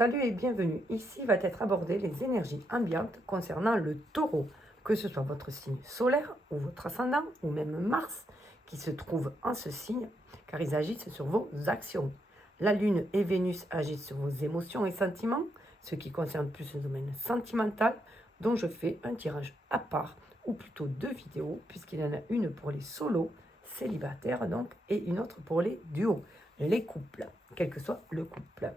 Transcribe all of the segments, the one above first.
Salut et bienvenue. Ici va être abordé les énergies ambiantes concernant le taureau, que ce soit votre signe solaire ou votre ascendant ou même Mars qui se trouve en ce signe car ils agissent sur vos actions. La Lune et Vénus agissent sur vos émotions et sentiments, ce qui concerne plus le domaine sentimental dont je fais un tirage à part ou plutôt deux vidéos puisqu'il y en a une pour les solos célibataires donc et une autre pour les duos, les couples, quel que soit le couple.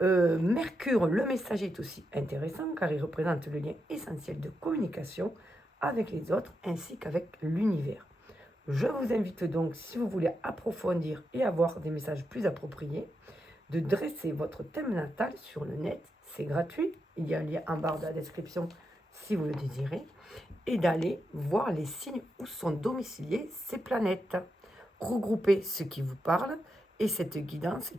Mercure, le messager, est aussi intéressant car il représente le lien essentiel de communication avec les autres ainsi qu'avec l'univers. Je vous invite donc, si vous voulez approfondir et avoir des messages plus appropriés, de dresser votre thème natal sur le net. C'est gratuit, il y a un lien en barre de la description si vous le désirez, et d'aller voir les signes où sont domiciliées ces planètes. Regroupez ce qui vous parle et cette guidance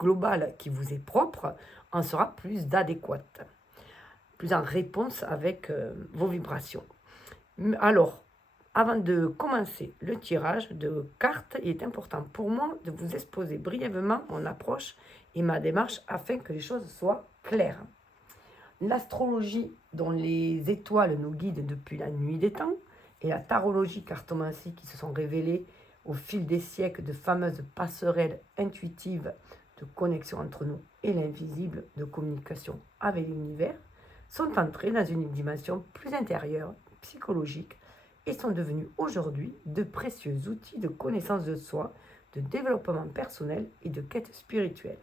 globale qui vous est propre en sera plus adéquate, plus en réponse avec vos vibrations. Alors, avant de commencer le tirage de cartes, il est important pour moi de vous exposer brièvement mon approche et ma démarche afin que les choses soient claires. L'astrologie dont les étoiles nous guident depuis la nuit des temps et la tarologie cartomancie qui se sont révélées au fil des siècles de fameuses passerelles intuitives de connexion entre nous et l'invisible de communication avec l'univers, sont entrées dans une dimension plus intérieure, psychologique, et sont devenus aujourd'hui de précieux outils de connaissance de soi, de développement personnel et de quête spirituelle.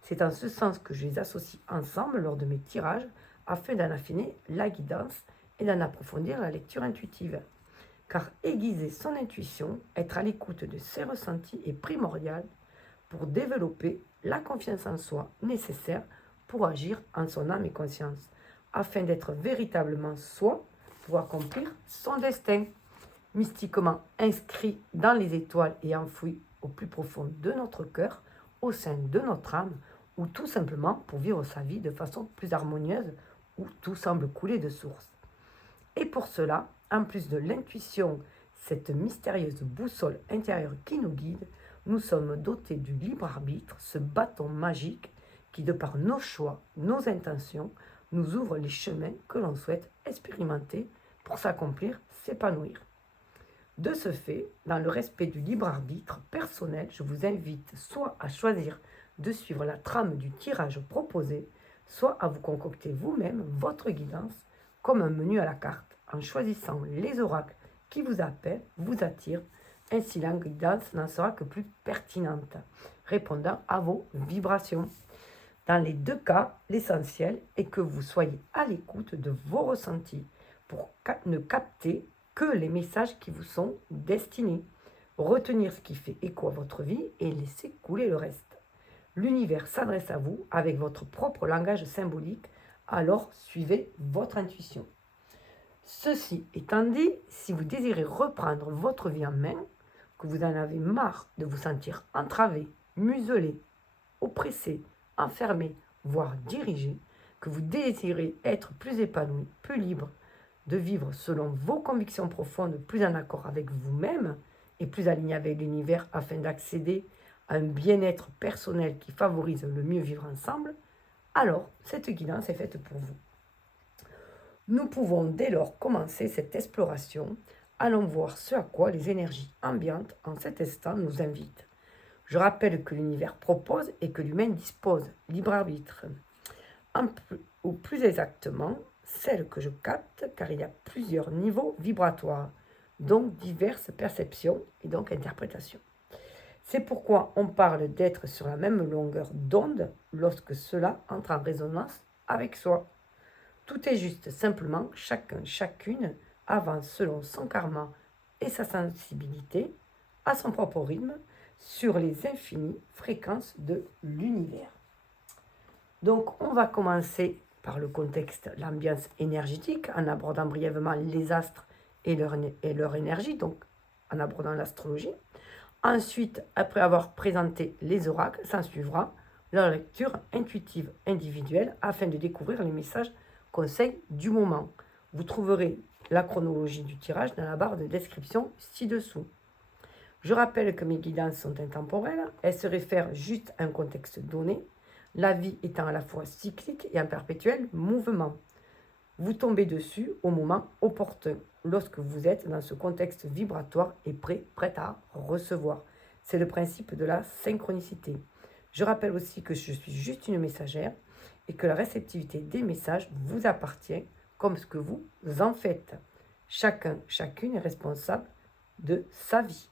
C'est en ce sens que je les associe ensemble lors de mes tirages afin d'en affiner la guidance et d'en approfondir la lecture intuitive. Car aiguiser son intuition, être à l'écoute de ses ressentis est primordial pour développer la confiance en soi nécessaire pour agir en son âme et conscience, afin d'être véritablement soi pour accomplir son destin, mystiquement inscrit dans les étoiles et enfoui au plus profond de notre cœur, au sein de notre âme, ou tout simplement pour vivre sa vie de façon plus harmonieuse, où tout semble couler de source. Et pour cela, en plus de l'intuition, cette mystérieuse boussole intérieure qui nous guide, nous sommes dotés du libre arbitre, ce bâton magique qui, de par nos choix, nos intentions, nous ouvre les chemins que l'on souhaite expérimenter pour s'accomplir, s'épanouir. De ce fait, dans le respect du libre arbitre personnel, je vous invite soit à choisir de suivre la trame du tirage proposé, soit à vous concocter vous-même votre guidance comme un menu à la carte, en choisissant les oracles qui vous appellent, vous attirent. Ainsi, la guidance n'en sera que plus pertinente, répondant à vos vibrations. Dans les deux cas, l'essentiel est que vous soyez à l'écoute de vos ressentis pour ne capter que les messages qui vous sont destinés. Retenir ce qui fait écho à votre vie et laisser couler le reste. L'univers s'adresse à vous avec votre propre langage symbolique, alors suivez votre intuition. Ceci étant dit, si vous désirez reprendre votre vie en main, que vous en avez marre de vous sentir entravé, muselé, oppressé, enfermé, voire dirigé, que vous désirez être plus épanoui, plus libre, de vivre selon vos convictions profondes, plus en accord avec vous-même et plus aligné avec l'univers afin d'accéder à un bien-être personnel qui favorise le mieux vivre ensemble, alors cette guidance est faite pour vous. Nous pouvons dès lors commencer cette exploration. Allons voir ce à quoi les énergies ambiantes en cet instant nous invitent. Je rappelle que l'univers propose et que l'humain dispose, libre arbitre. Ou plus exactement, celle que je capte, car il y a plusieurs niveaux vibratoires, donc diverses perceptions et donc interprétations. C'est pourquoi on parle d'être sur la même longueur d'onde lorsque cela entre en résonance avec soi. Tout est juste, simplement, chacun, chacune avance selon son karma et sa sensibilité, à son propre rythme, sur les infinies fréquences de l'univers. Donc, on va commencer par le contexte, l'ambiance énergétique, en abordant brièvement les astres et leur énergie, donc en abordant l'astrologie. Ensuite, après avoir présenté les oracles, s'en suivra leur lecture intuitive individuelle afin de découvrir les messages conseils du moment. Vous trouverez la chronologie du tirage dans la barre de description ci-dessous. Je rappelle que mes guidances sont intemporelles, elles se réfèrent juste à un contexte donné, la vie étant à la fois cyclique et en perpétuel mouvement. Vous tombez dessus au moment opportun, lorsque vous êtes dans ce contexte vibratoire et prêt à recevoir. C'est le principe de la synchronicité. Je rappelle aussi que je suis juste une messagère et que la réceptivité des messages vous appartient comme ce que vous en faites. Chacun, chacune est responsable de sa vie.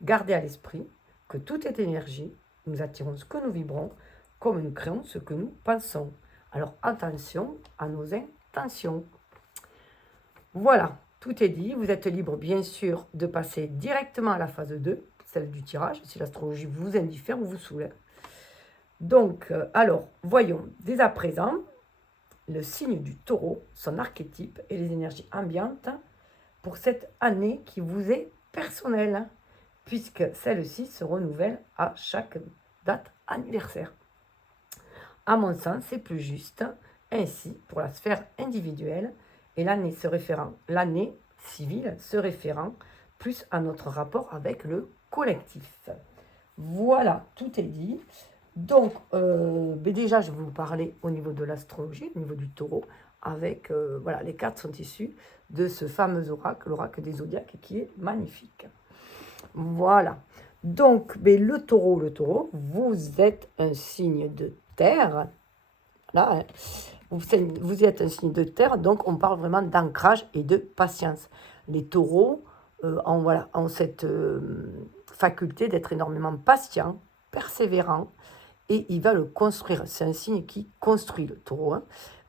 Gardez à l'esprit que tout est énergie, nous attirons ce que nous vibrons, comme nous créons ce que nous pensons. Alors attention à nos intentions. Voilà, tout est dit. Vous êtes libre, bien sûr, de passer directement à la phase 2, celle du tirage, si l'astrologie vous indiffère ou vous saoule. Donc, alors, voyons dès à présent le signe du taureau, son archétype et les énergies ambiantes pour cette année qui vous est personnelle, puisque celle-ci se renouvelle à chaque date anniversaire. À mon sens, c'est plus juste, ainsi pour la sphère individuelle, et l'année civile se référant plus à notre rapport avec le collectif. Voilà, tout est dit. Donc, déjà, je vais vous parler au niveau de l'astrologie, au niveau du taureau, avec, voilà, les cartes sont issues de ce fameux oracle, l'oracle des zodiaques, qui est magnifique. Voilà. Donc, le taureau, vous êtes un signe de terre. Là, hein. Vous êtes un signe de terre, donc on parle vraiment d'ancrage et de patience. Les taureaux ont cette faculté d'être énormément patients, persévérants, et il va le construire. C'est un signe qui construit le taureau. Hein.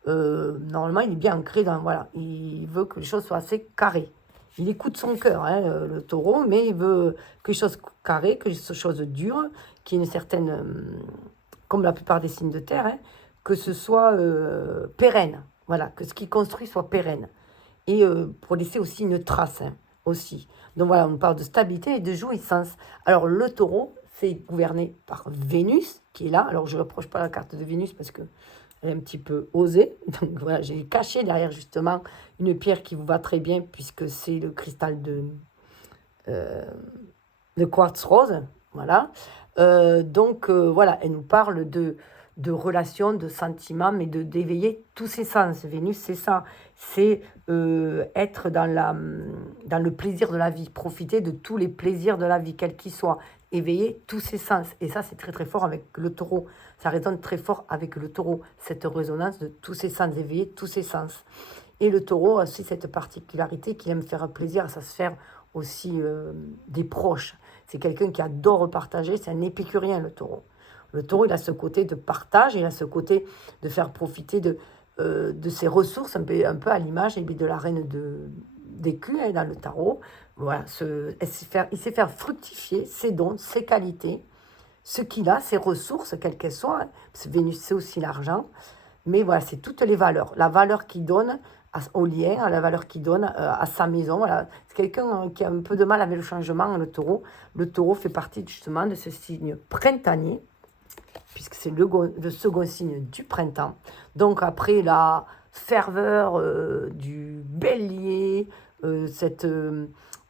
Normalement, il est bien ancré dans... Voilà, il veut que les choses soient assez carrées. Il écoute son cœur, hein, le taureau, mais il veut quelque chose de carré, quelque chose de dur, qui ait une certaine... comme la plupart des signes de terre, hein, que ce soit pérenne. Voilà, que ce qu'il construit soit pérenne. Et pour laisser aussi une trace, hein, aussi. Donc voilà, on parle de stabilité et de jouissance. Alors, le taureau, c'est gouverné par Vénus, qui est là. Alors, je ne reproche pas la carte de Vénus parce qu'elle est un petit peu osée. Donc voilà, j'ai caché derrière justement une pierre qui vous va très bien puisque c'est le cristal de quartz rose. Voilà. Voilà, elle nous parle de relations, de sentiments, mais d'éveiller tous ses sens. Vénus, c'est ça. C'est être dans le plaisir de la vie, profiter de tous les plaisirs de la vie, quels qu'ils soient, éveiller tous ses sens. Et ça, c'est très très fort avec le taureau. Ça résonne très fort avec le taureau, cette résonance de tous ses sens, éveiller tous ses sens. Et le taureau a aussi cette particularité qu'il aime faire plaisir à sa sphère aussi des proches. C'est quelqu'un qui adore partager, c'est un épicurien, le taureau. Le taureau, il a ce côté de partage, il a ce côté de faire profiter de ses ressources, un peu à l'image de la reine d'écu hein, dans le tarot. Voilà, il sait faire fructifier ses dons, ses qualités, ce qu'il a, ses ressources, quelles qu'elles soient. Hein. Parce que Vénus, c'est aussi l'argent. Mais voilà, c'est toutes les valeurs. La valeur qu'il donne au lien, la valeur qu'il donne à sa maison. Voilà. C'est quelqu'un qui a un peu de mal avec le changement, le taureau. Le taureau fait partie justement de ce signe printanier, puisque c'est le second signe du printemps. Donc après la ferveur du bélier,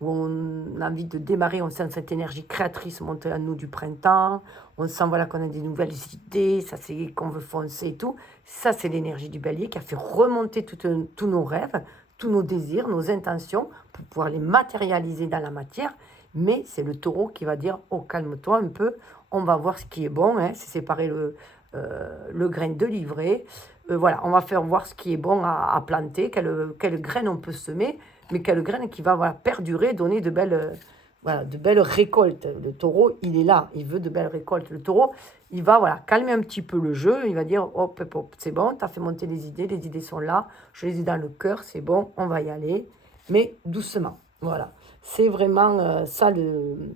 où on a envie de démarrer, on sent cette énergie créatrice monter à nous du printemps, on sent voilà, qu'on a des nouvelles idées, ça c'est qu'on veut foncer et tout. Ça c'est l'énergie du bélier qui a fait remonter tous nos rêves, tous nos désirs, nos intentions, pour pouvoir les matérialiser dans la matière. Mais c'est le taureau qui va dire « Oh, calme-toi un peu, on va voir ce qui est bon, hein, c'est séparer le grain de l'ivraie. Voilà, on va faire voir ce qui est bon à planter, quelle graine on peut semer, mais quelle graine qui va voilà, perdurer, donner de belles récoltes. Le taureau, il est là, il veut de belles récoltes. Le taureau, il va voilà, calmer un petit peu le jeu, il va dire « Hop, hop, c'est bon, tu as fait monter les idées sont là, je les ai dans le cœur, c'est bon, on va y aller, mais doucement. » Voilà, c'est vraiment ça le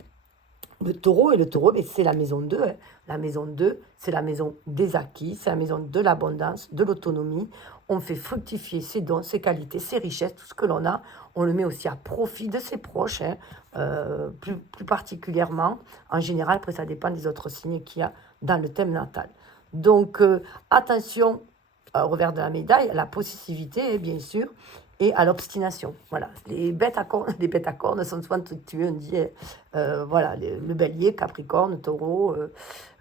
taureau. Et le taureau, c'est la maison 2. Hein. La maison 2, c'est la maison des acquis, c'est la maison de l'abondance, de l'autonomie. On fait fructifier ses dons, ses qualités, ses richesses, tout ce que l'on a. On le met aussi à profit de ses proches, hein, plus particulièrement. En général, après, ça dépend des autres signes qu'il y a dans le thème natal. Donc, attention, au revers de la médaille, la possessivité, bien sûr, et à l'obstination. Voilà, les bêtes à cornes, les bêtes à cornes sont souvent tuées, on dit, voilà, le bélier, capricorne, taureau,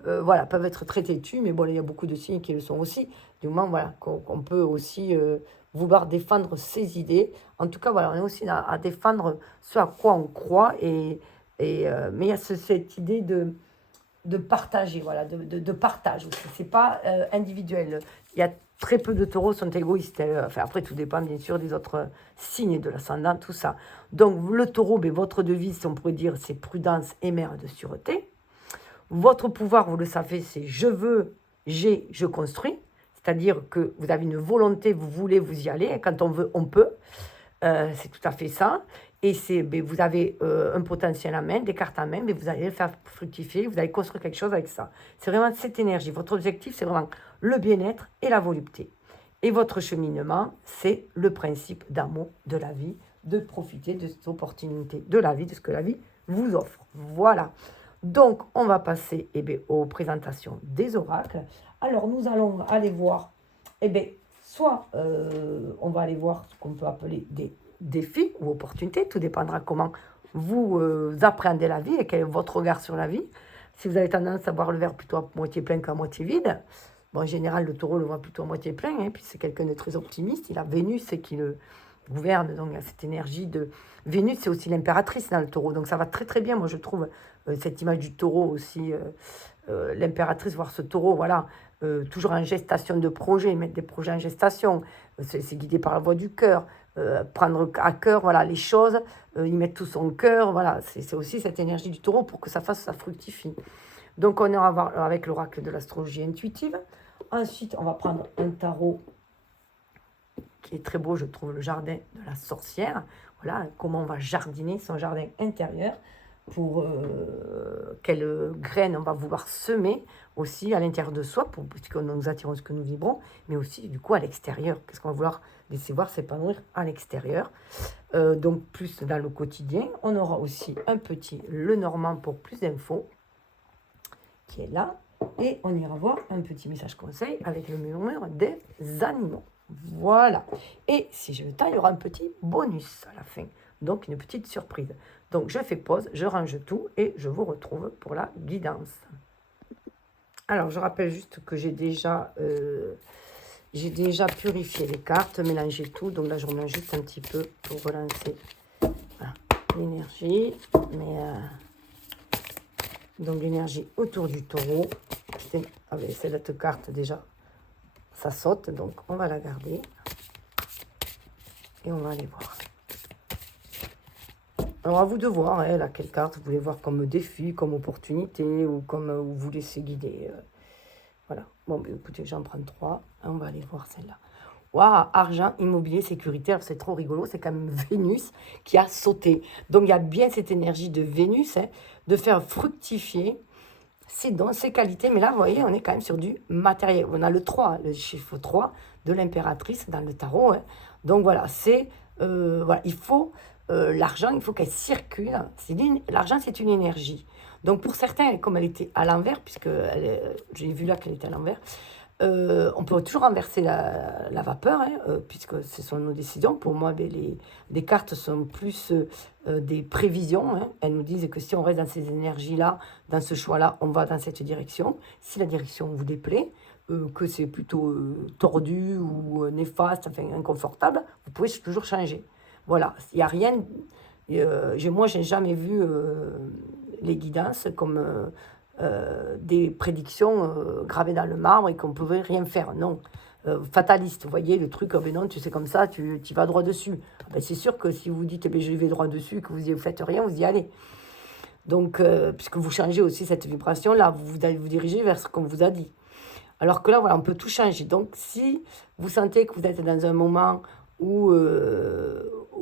voilà, peuvent être très têtus, mais bon, il y a beaucoup de signes qui le sont aussi, du moment, voilà, qu'on peut aussi vouloir défendre ses idées. En tout cas, voilà, on est aussi à défendre ce à quoi on croit, mais il y a cette idée de partager, voilà, de partage aussi. C'est pas individuel. Il y a très peu de taureaux sont égoïstes. Enfin, après, tout dépend bien sûr des autres signes de l'ascendant, tout ça. Donc, le taureau, ben, votre devise, si on pourrait dire, c'est prudence et mère de sûreté. Votre pouvoir, vous le savez, c'est je veux, j'ai, je construis. C'est-à-dire que vous avez une volonté, vous voulez, vous y allez. Et quand on veut, on peut. C'est tout à fait ça. Et vous avez un potentiel en main, des cartes en main, mais vous allez le faire fructifier, vous allez construire quelque chose avec ça. C'est vraiment cette énergie. Votre objectif, c'est vraiment le bien-être et la volupté. Et votre cheminement, c'est le principe d'amour de la vie, de profiter de cette opportunité de la vie, de ce que la vie vous offre. Voilà. Donc, on va passer aux présentations des oracles. Alors, nous allons aller voir, soit on va aller voir ce qu'on peut appeler des défis ou opportunités, tout dépendra comment vous appréhendez la vie et quel est votre regard sur la vie. Si vous avez tendance à voir le verre plutôt à moitié plein qu'à moitié vide, bon, en général, le taureau le voit plutôt à moitié plein, hein, puis c'est quelqu'un de très optimiste, il a Vénus qui le gouverne, donc il y a cette énergie de... Vénus, c'est aussi l'impératrice dans le taureau, donc ça va très très bien, moi je trouve cette image du taureau aussi, l'impératrice, voir ce taureau, voilà, toujours en gestation de projets, mettre des projets en gestation, c'est guidé par la voix du cœur, prendre à cœur voilà, les choses, y mettre tout son cœur, voilà, c'est aussi cette énergie du taureau pour que ça fasse, ça fructifie. Donc on ira voir avec l'oracle de l'astrologie intuitive. Ensuite, on va prendre un tarot qui est très beau, je trouve, le jardin de la sorcière. Voilà, comment on va jardiner son jardin intérieur, pour quelles graines on va vouloir semer aussi à l'intérieur de soi, puisque nous attirons ce que nous vibrons, mais aussi du coup à l'extérieur. Qu'est-ce qu'on va vouloir laisser voir s'épanouir à l'extérieur. Donc plus dans le quotidien. On aura aussi un petit Lenormand pour plus d'infos, qui est là. Et on ira voir un petit message conseil avec le murmure des animaux. Voilà. Et si j'ai le temps, il y aura un petit bonus à la fin. Donc, une petite surprise. Donc, je fais pause, je range tout et je vous retrouve pour la guidance. Alors, je rappelle juste que j'ai déjà purifié les cartes, mélangé tout. Donc là, je remets juste un petit peu pour relancer l'énergie. Donc, l'énergie autour du taureau. Avec cette carte, déjà, ça saute. Donc, on va la garder. Et on va aller voir. Alors, à vous de voir, hein, laquelle carte vous voulez voir comme défi, comme opportunité, ou comme vous vous laissez guider. Voilà. Bon, bah, écoutez, j'en prends 3. On va aller voir celle-là. Waouh, argent, immobilier, sécuritaire, c'est trop rigolo. C'est quand même Vénus qui a sauté. Donc, il y a bien cette énergie de Vénus, hein, de faire fructifier ses dons, ses qualités. Mais là, vous voyez, on est quand même sur du matériel. On a le 3, le chiffre 3 de l'impératrice dans le tarot. Hein. Donc, voilà, c'est... voilà, il faut... l'argent, il faut qu'elle circule. L'argent, c'est une énergie. Donc, pour certains, comme elle était à l'envers, puisque j'ai vu là qu'elle était à l'envers, on peut toujours renverser la vapeur, hein, puisque ce sont nos décisions. Pour moi, les cartes sont plus des prévisions. Hein. Elles nous disent que si on reste dans ces énergies-là, dans ce choix-là, on va dans cette direction. Si la direction vous déplaît, que c'est plutôt tordu ou néfaste, enfin inconfortable, vous pouvez toujours changer. Voilà, il n'y a rien. Moi, je n'ai jamais vu les guidances comme des prédictions gravées dans le marbre et qu'on ne pouvait rien faire. Non. Fataliste, vous voyez, le truc, ben non, tu sais comme ça, tu vas droit dessus. Ben, c'est sûr que si vous dites, je vais droit dessus, que vous ne faites rien, vous y allez. Donc, puisque vous changez aussi cette vibration-là, vous allez vous diriger vers ce qu'on vous a dit. Alors que là, voilà, on peut tout changer. Donc, si vous sentez que vous êtes dans un moment où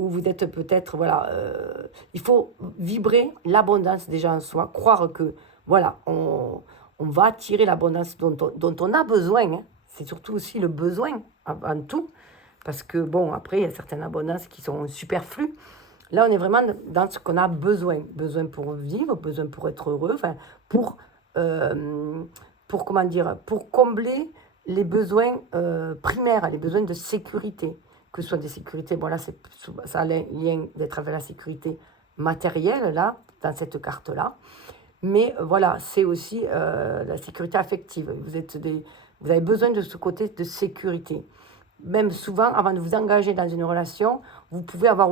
vous êtes peut-être, voilà, il faut vibrer l'abondance déjà en soi, croire que, voilà, on va attirer l'abondance dont on a besoin. Hein. C'est surtout aussi le besoin avant tout, parce que, bon, après, il y a certaines abondances qui sont superflues. Là, on est vraiment dans ce qu'on a besoin. Besoin pour vivre, besoin pour être heureux, enfin, pour comment dire, pour combler les besoins primaires, les besoins de sécurité. que ce soit des sécurités, bon là, ça a lien d'être avec la sécurité matérielle, là, dans cette carte-là. Mais voilà, c'est aussi la sécurité affective. Vous avez besoin de ce côté de sécurité. Même souvent, avant de vous engager dans une relation, vous pouvez avoir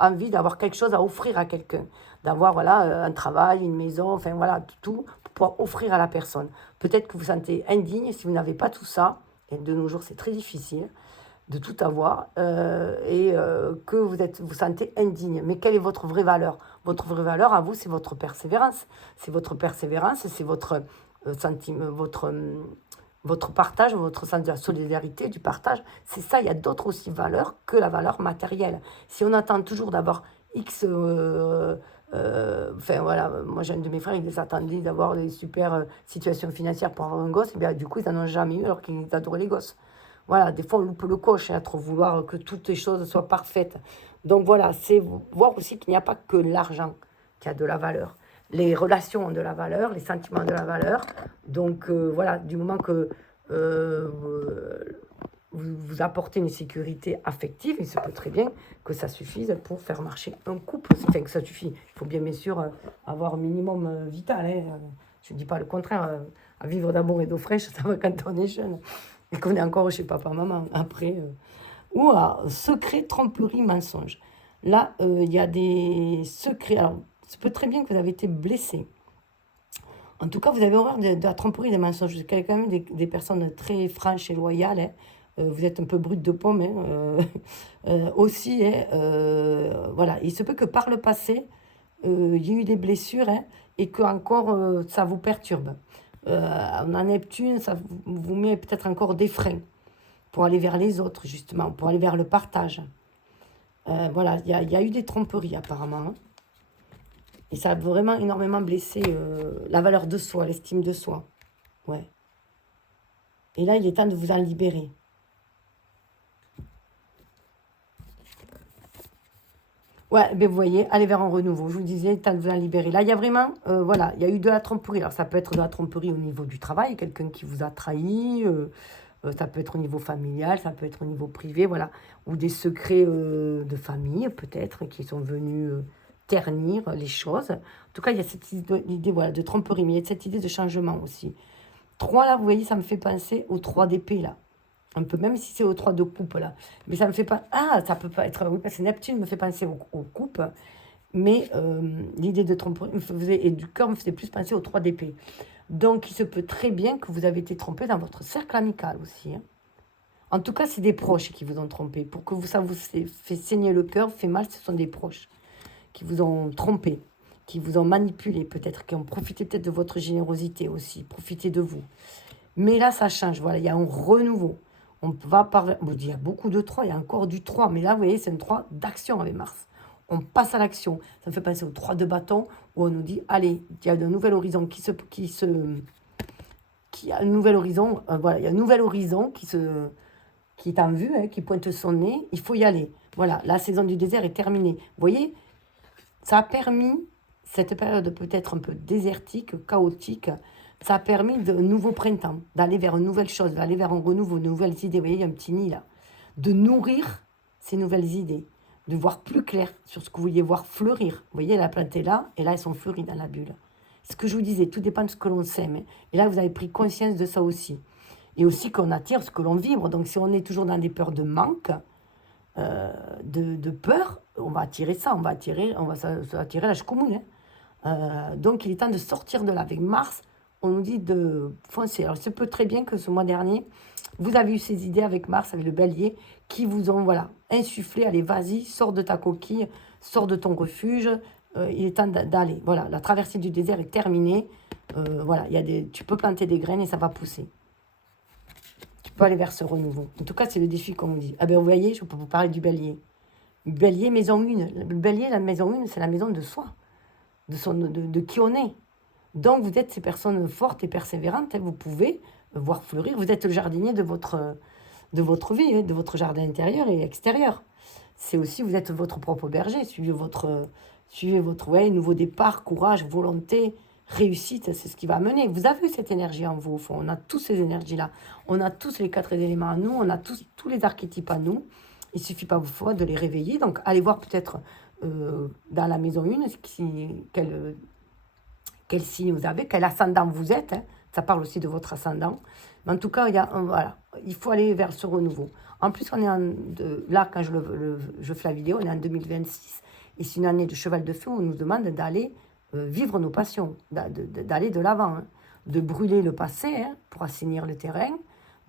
envie d'avoir quelque chose à offrir à quelqu'un. D'avoir voilà, un travail, une maison, enfin voilà, tout pour pouvoir offrir à la personne. Peut-être que vous vous sentez indigne si vous n'avez pas tout ça. Et de nos jours, c'est très difficile de tout avoir que vous sentez indigne. Mais quelle est votre vraie valeur? Votre vraie valeur à vous, c'est votre persévérance. C'est votre persévérance, c'est votre sentiment, votre partage, votre sens de la solidarité, du partage. C'est ça, il y a d'autres aussi valeurs que la valeur matérielle. Si on attend toujours d'avoir X... enfin voilà, moi j'ai un de mes frères, il s'attendait d'avoir des super situations financières pour avoir un gosse, et bien du coup ils n'en ont jamais eu alors qu'ils adoraient les gosses. Voilà, des fois on loupe le coche, à trop vouloir que toutes les choses soient parfaites. Donc voilà, c'est voir aussi qu'il n'y a pas que l'argent qui a de la valeur. Les relations ont de la valeur, les sentiments ont de la valeur. Donc voilà, du moment que vous apportez une sécurité affective, il se peut très bien que ça suffise pour faire marcher un couple. Enfin, que ça suffit. Il faut bien sûr avoir un minimum vital. Hein. Je ne dis pas le contraire. À vivre d'amour et d'eau fraîche, ça va quand on est jeune. Et qu'on est encore chez papa-maman. Après, ou à secret, tromperie, mensonge. Là, il y a des secrets. Alors, ça peut très bien que vous avez été blessé. En tout cas, vous avez horreur de la tromperie, des mensonges. Vous êtes quand même des personnes très franches et loyales. Hein. Vous êtes un peu brute de pomme. Hein. Aussi, hein, voilà. Il se peut que par le passé, il y ait eu des blessures hein, et que encore ça vous perturbe. En Neptune, ça vous met peut-être encore des freins pour aller vers les autres, justement, pour aller vers le partage. Voilà, il y a eu des tromperies apparemment. Hein. Et ça a vraiment énormément blessé la valeur de soi, l'estime de soi. Ouais. Et là, il est temps de vous en libérer. Ouais, ben vous voyez, aller vers un renouveau. Je vous disais, temps de vous en libérer. Là, il y a vraiment, voilà, il y a eu de la tromperie. Alors, ça peut être de la tromperie au niveau du travail, quelqu'un qui vous a trahi. Ça peut être au niveau familial, ça peut être au niveau privé, voilà. Ou des secrets de famille, peut-être, qui sont venus ternir les choses. En tout cas, il y a cette idée voilà, de tromperie, mais il y a cette idée de changement aussi. 3, là, vous voyez, ça me fait penser au 3 d'épée, là. Un peu, même si c'est au 3 de coupe, là. Mais ça me fait pas... Ah, ça peut pas être... Oui, parce que Neptune me fait penser aux coupes. Mais l'idée de tromperie et du cœur me faisait plus penser au 3 d'épée. Donc, il se peut très bien que vous avez été trompé dans votre cercle amical aussi. Hein. En tout cas, c'est des proches qui vous ont trompé. Pour que ça vous fait saigner le cœur, fait mal, ce sont des proches qui vous ont trompé, qui vous ont manipulé peut-être, qui ont profité peut-être de votre générosité aussi, profité de vous. Mais là, ça change. Voilà, il y a un renouveau. On va parler... Bon, il y a beaucoup de 3, il y a encore du 3. Mais là, vous voyez, c'est un 3 d'action avec Mars. On passe à l'action. Ça me fait penser au 3 de bâton où on nous dit, allez, il y a un nouvel horizon qui a un nouvel horizon. Voilà, il y a un nouvel horizon qui est en vue, hein, qui pointe son nez. Il faut y aller. Voilà, la saison du désert est terminée. Vous voyez, ça a permis, cette période peut-être un peu désertique, chaotique, ça a permis de nouveau printemps, d'aller vers une nouvelle chose, d'aller vers un renouveau, de nouvelles idées. Vous voyez, il y a un petit nid là. De nourrir ces nouvelles idées, de voir plus clair sur ce que vous vouliez voir fleurir. Vous voyez, la plante est là, et là, elles sont fleuries dans la bulle. Ce que je vous disais, tout dépend de ce que l'on sème. Et là, vous avez pris conscience de ça aussi. Et aussi qu'on attire ce que l'on vibre. Donc, si on est toujours dans des peurs de manque, de peur, on va attirer ça. On va attirer la choucoumoune. Hein. Donc, il est temps de sortir de là. Avec Mars, on nous dit de foncer. Alors, il se peut très bien que ce mois dernier, vous avez eu ces idées avec Mars, avec le bélier, qui vous ont voilà, insufflé. Allez, vas-y, sors de ta coquille, sors de ton refuge. Il est temps d'aller. Voilà, la traversée du désert est terminée. Voilà, tu peux planter des graines et ça va pousser. Tu peux aller vers ce renouveau. En tout cas, c'est le défi qu'on vous dit. Ah ben, vous voyez, je peux vous parler du bélier. Bélier, maison 1. Le bélier, la maison 1, c'est la maison de soi, de qui on est. Donc, vous êtes ces personnes fortes et persévérantes. Hein, vous pouvez voir fleurir. Vous êtes le jardinier de votre vie, hein, de votre jardin intérieur et extérieur. C'est aussi, vous êtes votre propre berger. Suivez votre nouveau départ, courage, volonté, réussite. C'est ce qui va mener. Vous avez cette énergie en vous, au fond. On a tous ces énergies-là. On a tous les 4 éléments en nous. On a tous les archétypes en nous. Il ne suffit pas fois de les réveiller. Donc, allez voir peut-être dans la maison 1 quel signe vous avez, quel ascendant vous êtes. Hein. Ça parle aussi de votre ascendant. Mais en tout cas, voilà, il faut aller vers ce renouveau. En plus, on est là, quand je fais la vidéo, on est en 2026. Et c'est une année de cheval de feu où on nous demande d'aller vivre nos passions, d'aller de l'avant, hein, de brûler le passé hein, pour assainir le terrain,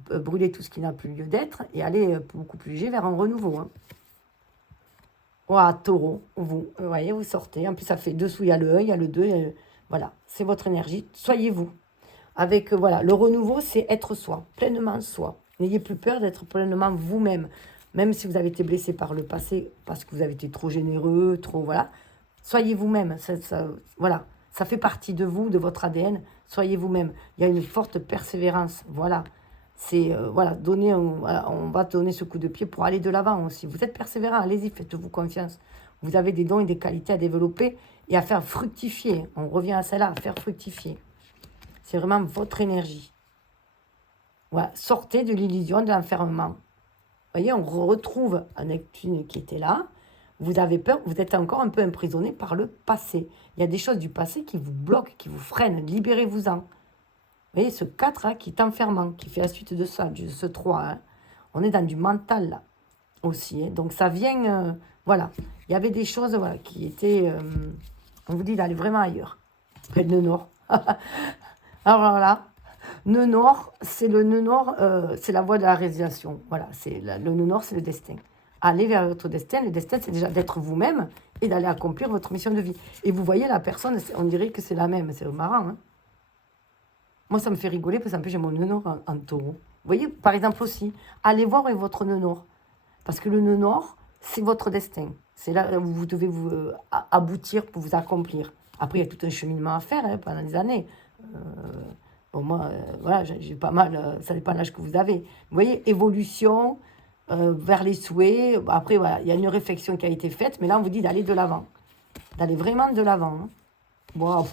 brûler tout ce qui n'a plus lieu d'être et aller beaucoup plus léger vers un renouveau. Hein. Voilà, taureau, vous voyez, vous sortez. En plus, ça fait dessous, il y a le 1, il y a le 2. Voilà, c'est votre énergie. Soyez vous. Avec, voilà, le renouveau, c'est être soi, pleinement soi. N'ayez plus peur d'être pleinement vous-même. Même si vous avez été blessé par le passé, parce que vous avez été trop généreux, trop, voilà. Soyez vous-même. Voilà, ça fait partie de vous, de votre ADN. Soyez vous-même. Il y a une forte persévérance. Voilà. C'est, voilà, on va donner ce coup de pied pour aller de l'avant aussi. Vous êtes persévérant, allez-y, faites-vous confiance. Vous avez des dons et des qualités à développer et à faire fructifier. On revient à celle-là, à faire fructifier. C'est vraiment votre énergie. Voilà, sortez de l'illusion de l'enfermement. Vous voyez, on retrouve un Neptune qui était là. Vous avez peur, vous êtes encore un peu emprisonné par le passé. Il y a des choses du passé qui vous bloquent, qui vous freinent. Libérez-vous-en. Vous voyez, ce 4 hein, qui est enfermant, qui fait la suite de ça, de ce 3. Hein. On est dans du mental là aussi. Hein. Donc ça vient, voilà. Il y avait des choses voilà, qui étaient, on vous dit d'aller vraiment ailleurs. Près de le Nord. Alors là, nœud nord, c'est le nœud nord, c'est la voie de la réalisation. Voilà, le nœud nord, c'est le destin. Allez vers votre destin. Le destin, c'est déjà d'être vous-même et d'aller accomplir votre mission de vie. Et vous voyez, la personne, on dirait que c'est la même. C'est marrant. Hein. Moi, ça me fait rigoler parce que j'ai mon nœud nord en taureau. Vous voyez, par exemple aussi, allez voir votre nœud nord. Parce que le nœud nord, c'est votre destin. C'est là où vous devez vous aboutir pour vous accomplir. Après, il y a tout un cheminement à faire hein, pendant des années. Bon, moi, voilà, j'ai pas mal, ça dépend de l'âge que vous avez. Vous voyez, évolution vers les souhaits. Après, voilà, il y a une réflexion qui a été faite, mais là, on vous dit d'aller de l'avant. D'aller vraiment de l'avant. Hein. Bon,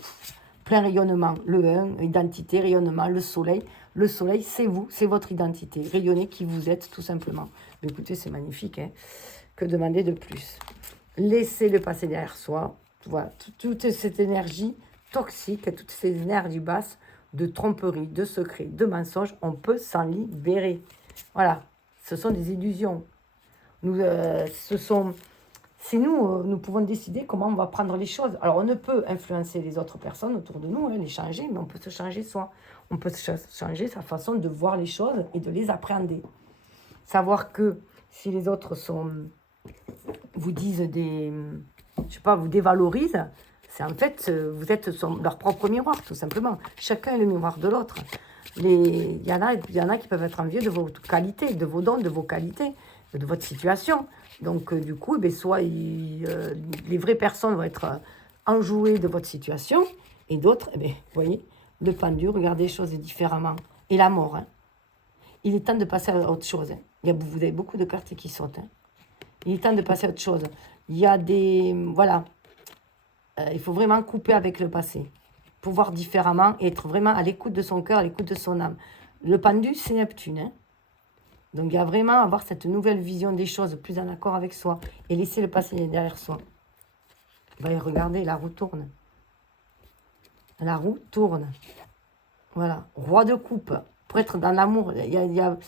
plein rayonnement. Le 1, identité, rayonnement, le soleil. Le soleil, c'est vous, c'est votre identité. Rayonnez qui vous êtes, tout simplement. Mais écoutez, c'est magnifique. Hein. Que demander de plus? Laissez le passé derrière soi. Voilà, toute cette énergie toxique, toutes ces énergies basses, de tromperie, de secrets, de mensonges, on peut s'en libérer. Voilà, ce sont des illusions. C'est nous, nous pouvons décider comment on va prendre les choses. Alors, on ne peut influencer les autres personnes autour de nous, hein, les changer, mais on peut se changer soi. On peut changer sa façon de voir les choses et de les appréhender. Savoir que si les autres vous disent je sais pas, vous dévalorisent, c'est en fait, vous êtes leur propre miroir, tout simplement. Chacun est le miroir de l'autre. Il y en a qui peuvent être envieux de vos qualités, de vos dons, de vos qualités, de votre situation. Donc, du coup, soit les vraies personnes vont être enjouées de votre situation, et d'autres, vous voyez, le pendu, regardez les choses différemment. Et la mort, hein. Il est temps de passer à autre chose. Hein. Vous avez beaucoup de cartes qui sautent. Hein. Il est temps de passer à autre chose. Il y a des... Voilà. Il faut vraiment couper avec le passé. Pour voir différemment et être vraiment à l'écoute de son cœur, à l'écoute de son âme. Le pendu, c'est Neptune. Hein. Donc, il y a vraiment à avoir cette nouvelle vision des choses, plus en accord avec soi. Et laisser le passé derrière soi. Regardez, la roue tourne. La roue tourne. Voilà. Roi de coupe. Pour être dans l'amour, il y a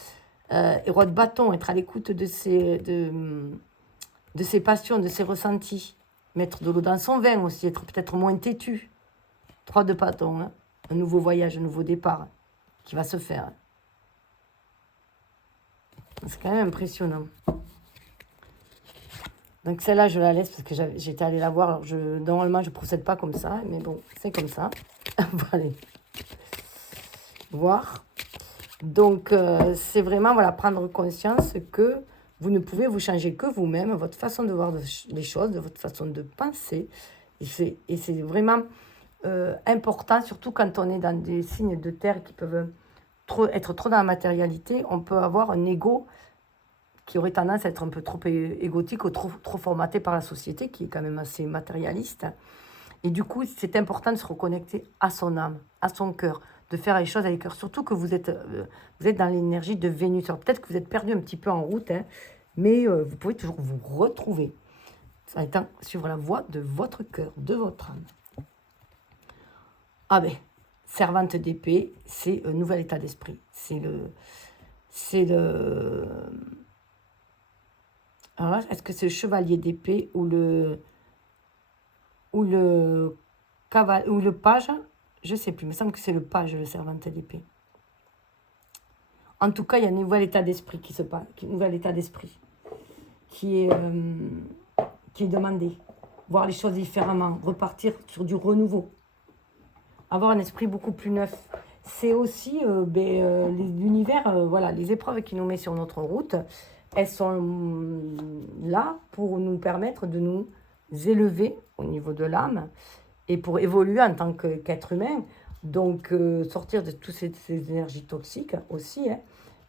roi de bâton, être à l'écoute de ses passions, de ses ressentis. Mettre de l'eau dans son vin aussi, être peut-être moins têtu. 3 de bâton, hein. Un nouveau voyage, un nouveau départ hein, qui va se faire. C'est quand même impressionnant. Donc celle-là, je la laisse parce que j'étais allée la voir. Alors normalement, je ne procède pas comme ça, mais bon, c'est comme ça. On va aller voir. Donc, c'est vraiment voilà, prendre conscience que vous ne pouvez vous changer que vous-même, votre façon de voir les choses, de votre façon de penser. Et c'est vraiment important, surtout quand on est dans des signes de terre qui peuvent être trop dans la matérialité. On peut avoir un ego qui aurait tendance à être un peu trop égotique ou trop formaté par la société, qui est quand même assez matérialiste. Et du coup, c'est important de se reconnecter à son âme, à son cœur, de faire les choses avec cœur. Surtout que vous êtes dans l'énergie de Vénus. Alors peut-être que vous êtes perdu un petit peu en route, hein, mais vous pouvez toujours vous retrouver en étant suivre la voie de votre cœur, de votre âme. Ah ben, servante d'épée, c'est un nouvel état d'esprit. C'est le... Alors là, est-ce que c'est le chevalier d'épée ou le page? Je ne sais plus, il me semble que c'est le page, le servante d'épée. En tout cas, il y a un nouvel état d'esprit qui se passe, un nouvel état d'esprit qui est demandé. Voir les choses différemment, repartir sur du renouveau. Avoir un esprit beaucoup plus neuf. C'est aussi l'univers, voilà, les épreuves qui nous met sur notre route, elles sont là pour nous permettre de nous élever au niveau de l'âme et pour évoluer en tant qu'être humain. Donc, sortir de toutes ces énergies toxiques aussi, hein,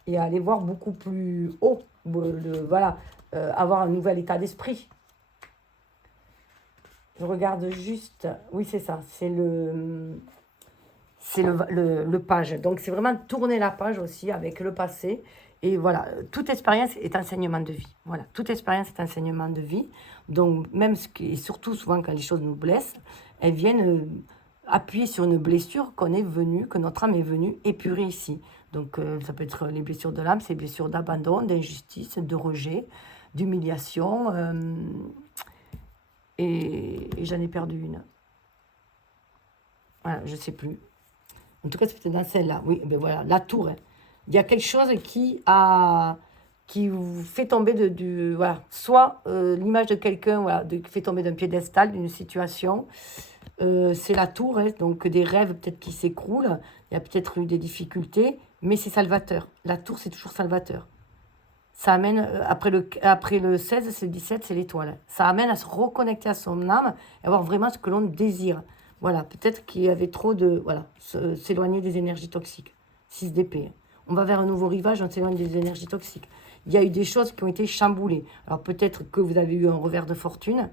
et aller voir beaucoup plus haut, voilà, avoir un nouvel état d'esprit. Je regarde juste, oui c'est ça, c'est le page. Donc c'est vraiment tourner la page aussi avec le passé. Et voilà, toute expérience est enseignement de vie. Voilà, toute expérience est enseignement de vie. Donc même et surtout souvent quand les choses nous blessent, elles viennent appuyer sur une blessure que notre âme est venue épurer ici. Donc ça peut être les blessures de l'âme, c'est les blessures d'abandon, d'injustice, de rejet, d'humiliation. Et j'en ai perdu une. Voilà, je ne sais plus. En tout cas, c'était dans celle-là. Oui, ben voilà, la tour. Hein. Il y a quelque chose qui vous fait tomber voilà, soit l'image de quelqu'un, voilà, qui fait tomber d'un piédestal, d'une situation. C'est la tour, hein, donc des rêves peut-être qui s'écroulent. Il y a peut-être eu des difficultés, mais c'est salvateur. La tour, c'est toujours salvateur. Ça amène, après le 16, c'est le 17, c'est l'étoile. Ça amène à se reconnecter à son âme et avoir vraiment ce que l'on désire. Voilà, peut-être qu'il y avait trop de... Voilà, s'éloigner des énergies toxiques. 6 d'épée. On va vers un nouveau rivage, on s'éloigne des énergies toxiques. Il y a eu des choses qui ont été chamboulées. Alors peut-être que vous avez eu un revers de fortune,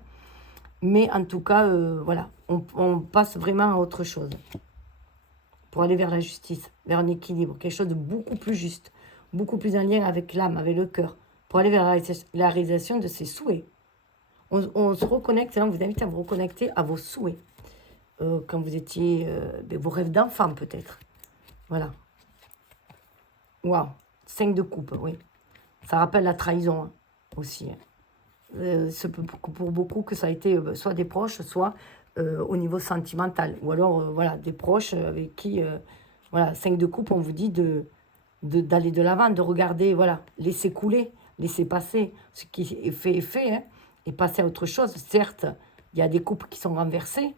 mais en tout cas, voilà, on passe vraiment à autre chose. Pour aller vers la justice, vers un équilibre, quelque chose de beaucoup plus juste, beaucoup plus en lien avec l'âme, avec le cœur, pour aller vers la réalisation de ses souhaits. On se reconnecte, là on vous invite à vous reconnecter à vos souhaits. Quand vous étiez, vos rêves d'enfant peut-être. Voilà. Waouh, 5 de coupe, oui. Ça rappelle la trahison hein, aussi. Hein. Pour beaucoup que ça a été soit des proches, soit au niveau sentimental. Ou alors, voilà, des proches avec qui, voilà, 5 de coupe, on vous dit d'aller de l'avant, de regarder, voilà, laisser couler, laisser passer. Ce qui est fait, hein, et passer à autre chose. Certes, il y a des couples qui sont renversés.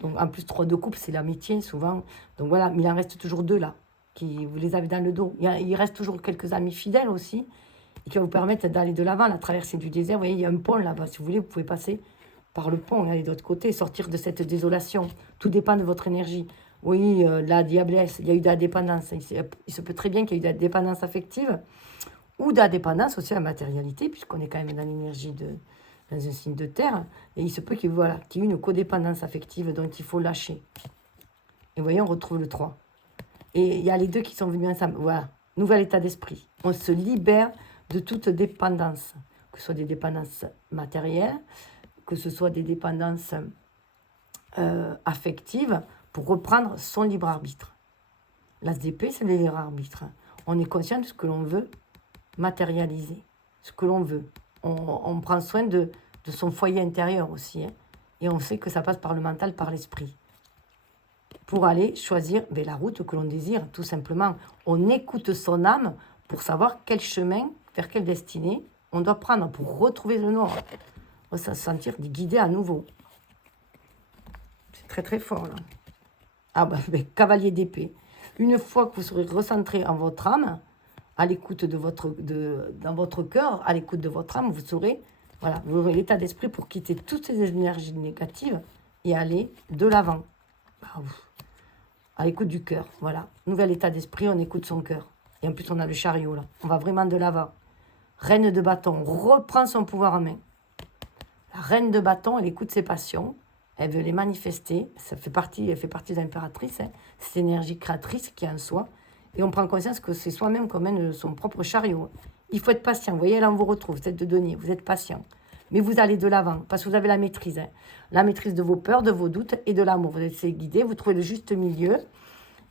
Donc, en plus, 3 de coupe, c'est l'amitié, souvent. Donc, voilà, mais il en reste toujours 2, là, qui vous les avez dans le dos. Il reste toujours quelques amis fidèles aussi, et qui va vous permettre d'aller de l'avant, la traversée du désert. Vous voyez, il y a un pont là-bas. Si vous voulez, vous pouvez passer par le pont et aller de l'autre côté, sortir de cette désolation. Tout dépend de votre énergie. Oui, la diablesse, il y a eu de la dépendance. Il se peut très bien qu'il y ait eu de la dépendance affective, ou de la dépendance aussi à la matérialité, puisqu'on est quand même dans l'énergie dans un signe de terre, et il se peut qu'il y ait une codépendance affective dont il faut lâcher. Et vous voyez, on retrouve le 3. Et il y a les deux qui sont venus ensemble. Voilà, nouvel état d'esprit. On se libère de toute dépendance, que ce soit des dépendances matérielles, que ce soit des dépendances affectives, pour reprendre son libre arbitre. L'as d'épée, c'est le libre arbitre. On est conscient de ce que l'on veut matérialiser, ce que l'on veut. On prend soin de son foyer intérieur aussi. Hein, et on sait que ça passe par le mental, par l'esprit. Pour aller choisir la route que l'on désire, tout simplement. On écoute son âme pour savoir quel chemin, vers quelle destinée on doit prendre pour retrouver le nord. On va se sentir guidé à nouveau. C'est très très fort là. Ah cavalier d'épée. Une fois que vous serez recentré en votre âme, à l'écoute dans votre cœur, à l'écoute de votre âme, vous aurez l'état d'esprit pour quitter toutes ces énergies négatives et aller de l'avant. À l'écoute du cœur, voilà. Nouvel état d'esprit, on écoute son cœur. Et en plus, on a le chariot, là. On va vraiment de l'avant. Reine de bâton, reprend son pouvoir en main. La reine de bâton, elle écoute ses passions. Elle veut les manifester. Elle fait partie de l'impératrice, hein, cette énergie créatrice qui est en soi. Et on prend conscience que c'est soi-même qu'on mène son propre chariot. Il faut être patient. Vous voyez, là, on vous retrouve. Vous êtes de denier, vous êtes patient. Mais vous allez de l'avant, parce que vous avez la maîtrise. Hein. La maîtrise de vos peurs, de vos doutes et de l'amour. Vous êtes guidé, vous trouvez le juste milieu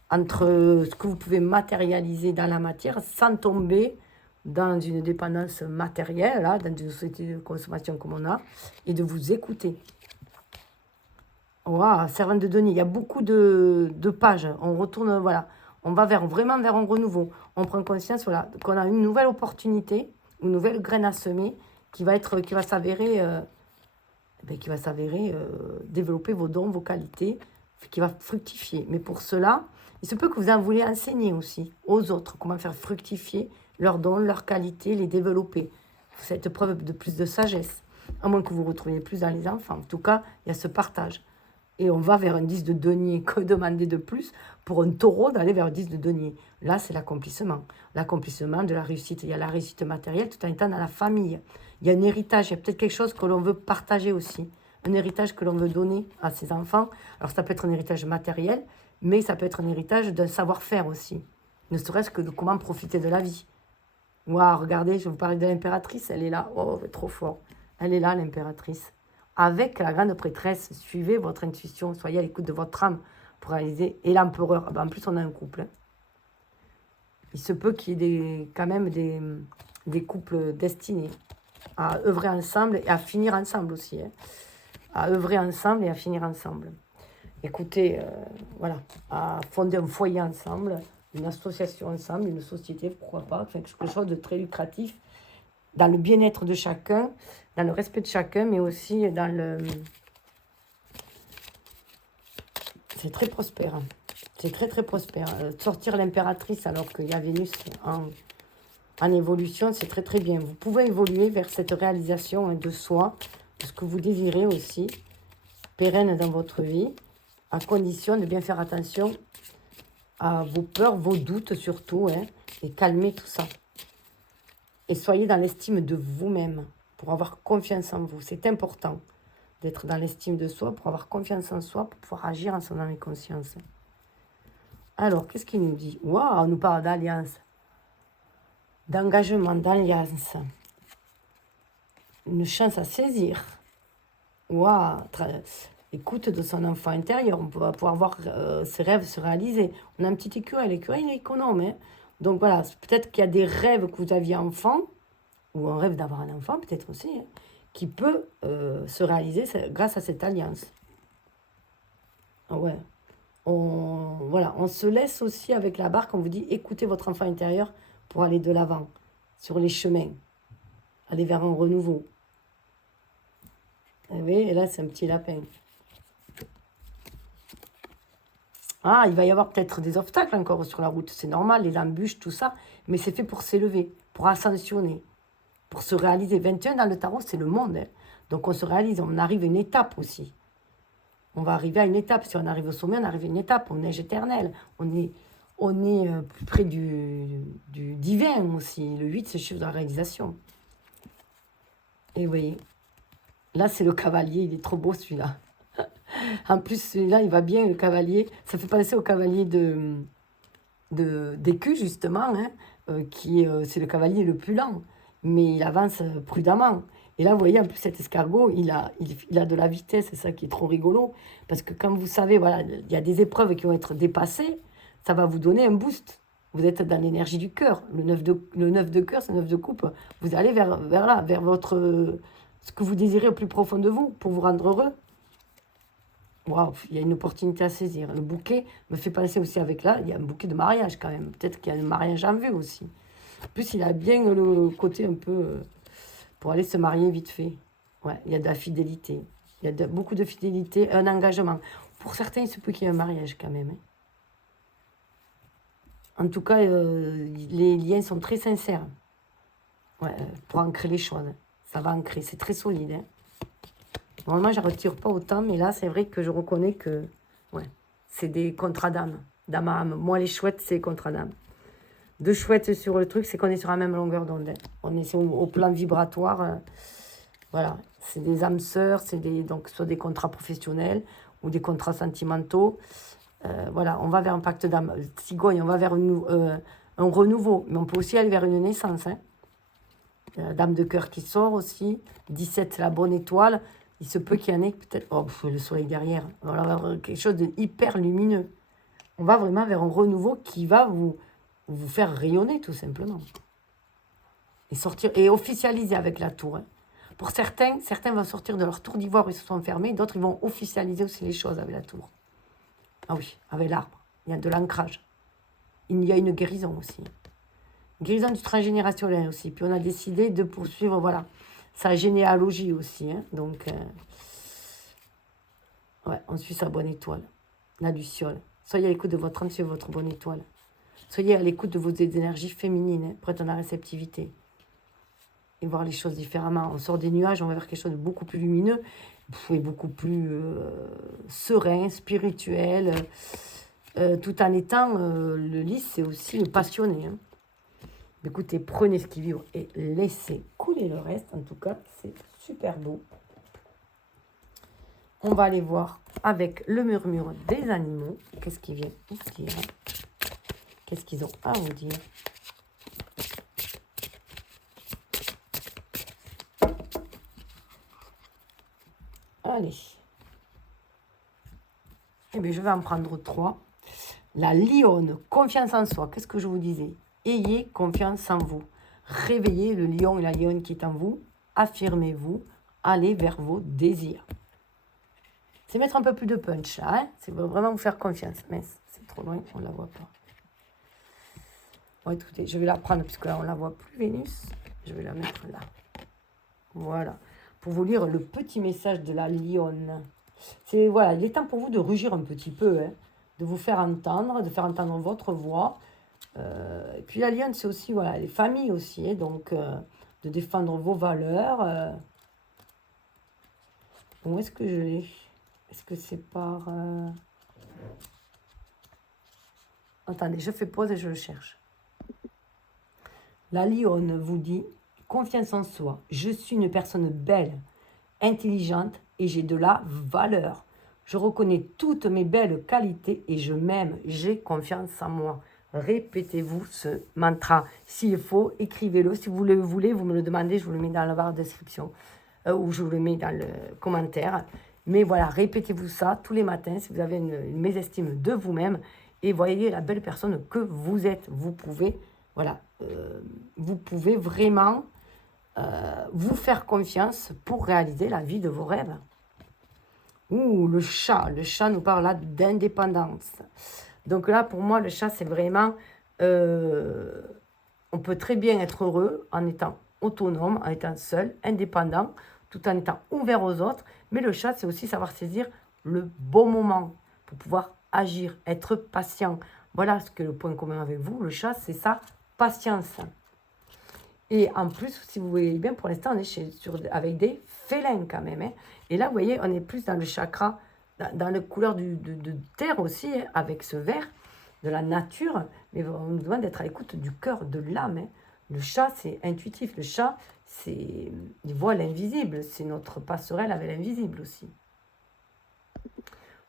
entre ce que vous pouvez matérialiser dans la matière sans tomber dans une dépendance matérielle, là, dans une société de consommation comme on a, et de vous écouter. Wow, servante de denier, il y a beaucoup de pages. On retourne, voilà, on va vraiment vers un renouveau. On prend conscience, voilà, qu'on a une nouvelle opportunité, une nouvelle graine à semer qui va s'avérer développer vos dons, vos qualités, qui va fructifier. Mais pour cela, il se peut que vous en voulez enseigner aussi aux autres comment faire fructifier leurs dons, leurs qualités, les développer. Cette preuve de plus de sagesse, à moins que vous retrouviez plus dans les enfants. En tout cas, il y a ce partage. Et on va vers un 10 de denier. Que demander de plus pour un taureau d'aller vers un 10 de denier? Là, c'est l'accomplissement. L'accomplissement de la réussite. Il y a la réussite matérielle tout en étant dans la famille. Il y a un héritage. Il y a peut-être quelque chose que l'on veut partager aussi. Un héritage que l'on veut donner à ses enfants. Alors, ça peut être un héritage matériel, mais ça peut être un héritage d'un savoir-faire aussi. Ne serait-ce que de comment profiter de la vie. Waouh, regardez, je vais vous parler de l'impératrice. Elle est là. Oh, trop fort. Elle est là, l'impératrice. Avec la grande prêtresse, suivez votre intuition, soyez à l'écoute de votre âme pour réaliser. Et l'empereur, en plus on a un couple. Hein. Il se peut qu'il y ait quand même des couples destinés à œuvrer ensemble et à finir ensemble aussi. Hein. À œuvrer ensemble et à finir ensemble. Écoutez, voilà, à fonder un foyer ensemble, une association ensemble, une société, pourquoi pas, quelque chose de très lucratif, dans le bien-être de chacun, dans le respect de chacun, mais aussi dans le... C'est très prospère. C'est très, très prospère. Sortir l'impératrice alors qu'il y a Vénus en évolution, c'est très, très bien. Vous pouvez évoluer vers cette réalisation de soi, de ce que vous désirez aussi, pérenne dans votre vie, à condition de bien faire attention à vos peurs, vos doutes surtout, hein, et calmer tout ça. Et soyez dans l'estime de vous-même pour avoir confiance en vous. C'est important d'être dans l'estime de soi pour avoir confiance en soi, pour pouvoir agir en son âme et conscience. Alors, qu'est-ce qu'il nous dit? Waouh, on nous parle d'alliance, d'engagement, d'alliance. Une chance à saisir. Waouh, écoute de son enfant intérieur. On va pouvoir voir ses rêves se réaliser. On a un petit écureuil. L'écureuil, il est économe, hein. Donc voilà, peut-être qu'il y a des rêves que vous aviez enfant, ou un rêve d'avoir un enfant, peut-être aussi, hein, qui peut se réaliser grâce à cette alliance. Ouais. On se laisse aussi avec la barque, on vous dit, écoutez votre enfant intérieur pour aller de l'avant, sur les chemins, aller vers un renouveau. Vous voyez, et là, c'est un petit lapin. Ah, il va y avoir peut-être des obstacles encore sur la route, c'est normal, les embûches, tout ça, mais c'est fait pour s'élever, pour ascensionner, pour se réaliser. 21 dans le tarot, c'est le monde. Hein. Donc on se réalise, on arrive à une étape aussi. On va arriver à une étape. Si on arrive au sommet, on arrive à une étape, on neige éternelle. On est plus près du divin aussi. Le 8, c'est le chiffre de la réalisation. Et vous voyez, là, c'est le cavalier, il est trop beau celui-là. En plus, celui-là, il va bien, le cavalier. Ça fait penser au cavalier d'écu, justement, hein, c'est le cavalier le plus lent, mais il avance prudemment. Et là, vous voyez, en plus, cet escargot, il a de la vitesse, c'est ça qui est trop rigolo. Parce que comme vous savez, voilà, il y a des épreuves qui vont être dépassées, ça va vous donner un boost. Vous êtes dans l'énergie du cœur. Le 9 de cœur, c'est le 9 de coupe. Vous allez vers là, vers ce que vous désirez au plus profond de vous, pour vous rendre heureux. Waouh, il y a une opportunité à saisir. Le bouquet me fait penser aussi avec là, il y a un bouquet de mariage quand même. Peut-être qu'il y a un mariage en vue aussi. En plus, il a bien le côté un peu pour aller se marier vite fait. Ouais, il y a de la fidélité. Il y a beaucoup de fidélité, un engagement. Pour certains, il se peut qu'il y ait un mariage quand même. Hein. En tout cas, les liens sont très sincères. Ouais, pour ancrer les choses. Ça va ancrer, c'est très solide. Hein. Normalement, je ne retire pas autant, mais là, c'est vrai que je reconnais que ouais, c'est des contrats d'âme, d'âme à âme. Moi, les chouettes, c'est contrats d'âme. Deux chouettes sur le truc, c'est qu'on est sur la même longueur d'onde. Hein. On est au plan vibratoire. Voilà, c'est des âmes sœurs, donc soit des contrats professionnels ou des contrats sentimentaux. Voilà, on va vers un pacte d'âme. Cigogne, on va vers un renouveau. Mais on peut aussi aller vers une naissance. Hein. La dame de cœur qui sort aussi. 17, la bonne étoile. Il se peut qu'il y en ait peut-être... Oh, le soleil derrière. On va avoir quelque chose de hyper lumineux. On va vraiment vers un renouveau qui va vous faire rayonner, tout simplement. Et sortir et officialiser avec la tour. Hein. Pour certains vont sortir de leur tour d'ivoire où ils se sont enfermés. D'autres, ils vont officialiser aussi les choses avec la tour. Ah oui, avec l'arbre. Il y a de l'ancrage. Il y a une guérison aussi. Guérison du transgénérationnel aussi. Puis on a décidé de poursuivre, voilà, sa généalogie aussi. Hein. Donc, ouais, on suit sa bonne étoile. La luciole. Soyez à l'écoute de votre âme, suivez votre bonne étoile. Soyez à l'écoute de vos énergies féminines, hein, prêtes à la réceptivité. Et voir les choses différemment. On sort des nuages, on va vers quelque chose de beaucoup plus lumineux, et beaucoup plus serein, spirituel, tout en étant, le lys, c'est aussi le passionné. Hein. Écoutez, prenez ce qui vibre et laissez couler le reste. En tout cas, c'est super beau. On va aller voir avec le murmure des animaux. Qu'est-ce qu'ils viennent vous dire? Qu'est-ce qu'ils ont à vous dire? Allez. Eh bien, je vais en prendre 3. La lionne, confiance en soi. Qu'est-ce que je vous disais? Ayez confiance en vous. Réveillez le lion et la lionne qui est en vous. Affirmez-vous. Allez vers vos désirs. C'est mettre un peu plus de punch là. Hein, c'est vraiment vous faire confiance. Mais c'est trop loin, on ne la voit pas. Bon, écoutez, je vais la prendre puisque là, on ne la voit plus, Vénus. Je vais la mettre là. Voilà. Pour vous lire le petit message de la lionne. C'est, voilà, il est temps pour vous de rugir un petit peu. Hein, de vous faire entendre, de faire entendre votre voix. Et puis la lionne, c'est aussi, voilà, les familles aussi. Hein, donc, de défendre vos valeurs. Où est-ce que je l'ai? Est-ce que c'est par... Attendez, je fais pause et je le cherche. La lionne vous dit, confiance en soi. Je suis une personne belle, intelligente et j'ai de la valeur. Je reconnais toutes mes belles qualités et je m'aime. J'ai confiance en moi. Répétez-vous ce mantra. S'il faut, écrivez-le. Si vous le voulez, vous me le demandez, je vous le mets dans la barre de description ou je vous le mets dans le commentaire. Mais voilà, répétez-vous ça tous les matins si vous avez une mésestime de vous-même et voyez la belle personne que vous êtes. Vous pouvez, voilà, vous pouvez vraiment vous faire confiance pour réaliser la vie de vos rêves. Ouh, le chat nous parle là d'indépendance. Donc là, pour moi, le chat, c'est vraiment... on peut très bien être heureux en étant autonome, en étant seul, indépendant, tout en étant ouvert aux autres. Mais le chat, c'est aussi savoir saisir le bon moment pour pouvoir agir, être patient. Voilà ce que le point commun avec vous. Le chat, c'est sa patience. Et en plus, si vous voyez bien, pour l'instant, on est avec des félins quand même. Hein. Et là, vous voyez, on est plus dans le chakra, dans la couleur de terre aussi, hein, avec ce vert de la nature. Mais on nous demande d'être à l'écoute du cœur, de l'âme. Hein. Le chat, c'est intuitif. Le chat, il voit l'invisible. C'est notre passerelle avec l'invisible aussi.